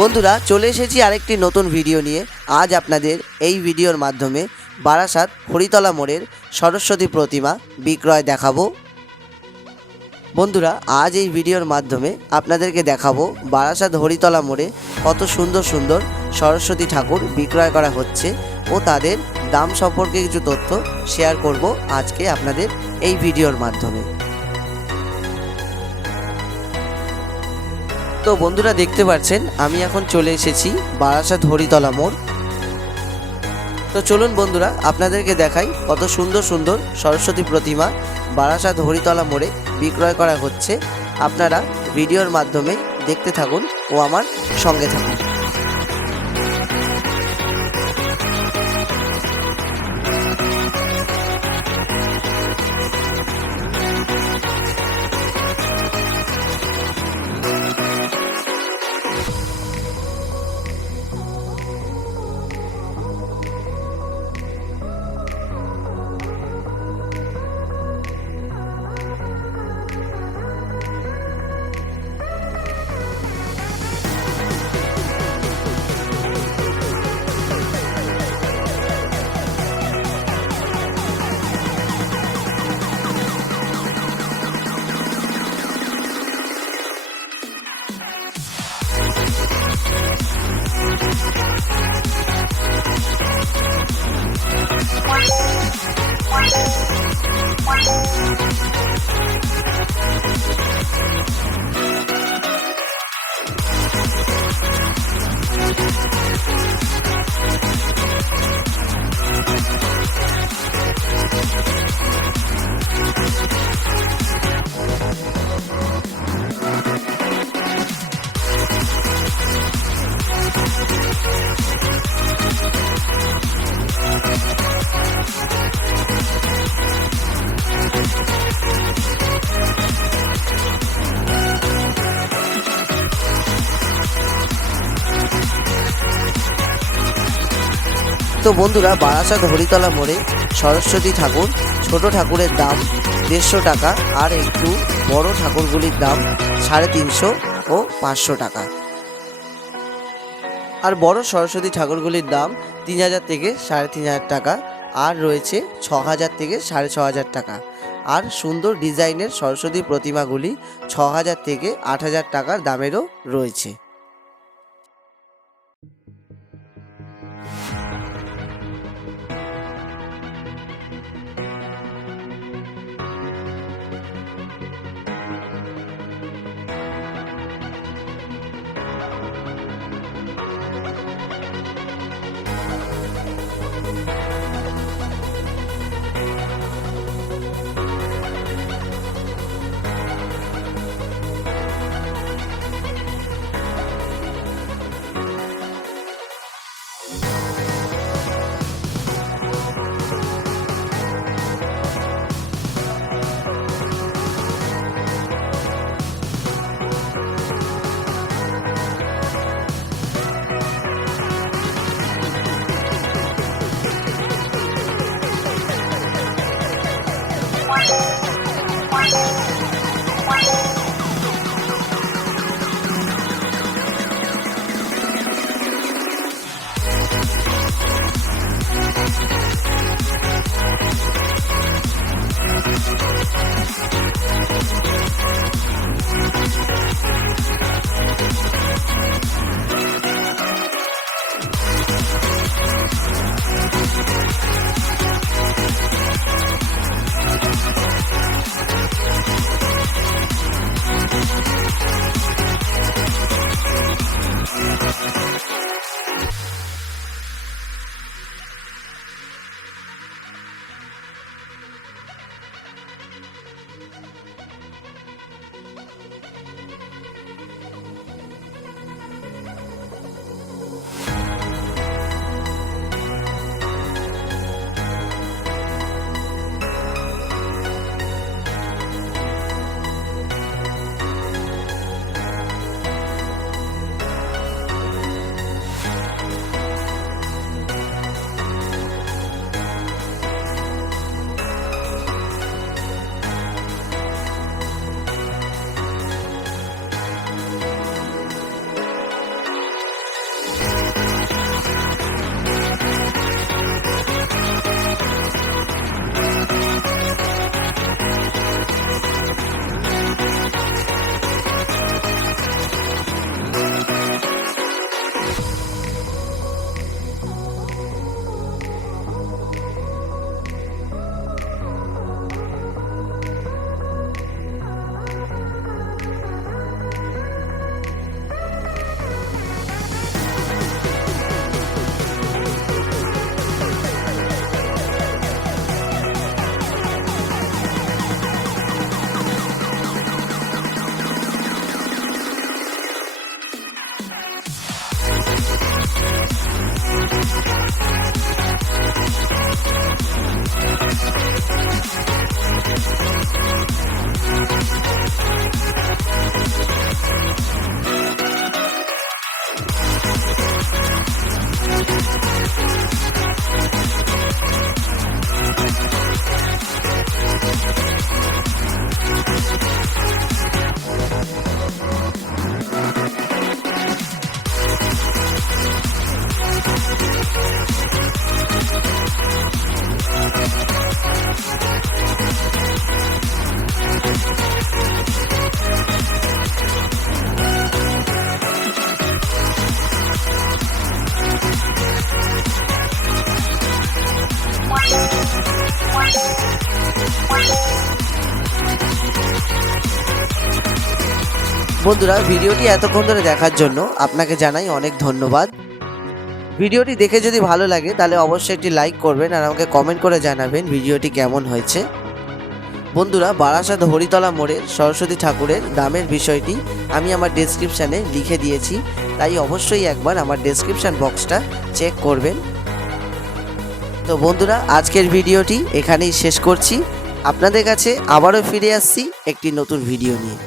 বন্ধুরা, চলে এসেছি আরেকটি নতুন ভিডিও নিয়ে। আজ আপনাদের এই ভিডিওর মাধ্যমে বারাসাত হরিতলা মোড়ের সরস্বতী প্রতিমা বিক্রয় দেখাবো। বন্ধুরা, আজ এই ভিডিওর মাধ্যমে আপনাদেরকে দেখাবো বারাসাত হরিতলা মোড়ে কত সুন্দর সুন্দর সরস্বতী ঠাকুর বিক্রয় করা হচ্ছে ও তাদের দাম সম্পর্কে কিছু তথ্য শেয়ার করব আজকে আপনাদের এই ভিডিওর মাধ্যমে। তো বন্ধুরা, দেখতে পাচ্ছেন আমি এখন চলে এসেছি বারাসাত হরিতলা মোড়। তো চলুন বন্ধুরা, আপনাদেরকে দেখাই কত সুন্দর সুন্দর সরস্বতী প্রতিমা বারাসাত হরিতলা মোড়ে বিক্রয় করা হচ্ছে। আপনারা ভিডিওর মাধ্যমে দেখতে থাকুন ও আমার সঙ্গে থাকুন। তো বন্ধুরা, বারাসাত হরিতলা মোড়ে সরস্বতী ঠাকুর ছোট ঠাকুরের দাম 150 টাকা আর একটু বড় ঠাকুরগুলির দাম 350 ও 500 টাকা। আর বড় সরস্বতী ঠাকুরগুলির দাম 3000 থেকে 3500 টাকা আর রয়েছে 6000 থেকে 6500 টাকা। আর সুন্দর ডিজাইনের সরস্বতী প্রতিমাগুলি 6000 থেকে 8000 টাকার দামেরও রয়েছে। বন্ধুরা, ভিডিওটি এতক্ষণ ধরে দেখার জন্য আপনাকে জানাই অনেক ধন্যবাদ। ভিডিওটি দেখে যদি ভালো লাগে তাহলে অবশ্যই একটি লাইক করবেন আর আমাকে কমেন্ট করে জানাবেন ভিডিওটি কেমন হয়েছে। বন্ধুরা, বারাসাত হরিতলা মোড়ের সরস্বতী ঠাকুরের দামের বিষয়টি আমি আমার ডেসক্রিপশানে লিখে দিয়েছি, তাই অবশ্যই একবার আমার ডেসক্রিপশান বক্সটা চেক করবেন। তো বন্ধুরা, আজকের ভিডিওটি এখানেই শেষ করছি। আপনাদের কাছে আবারও ফিরে আসছি একটি নতুন ভিডিও নিয়ে।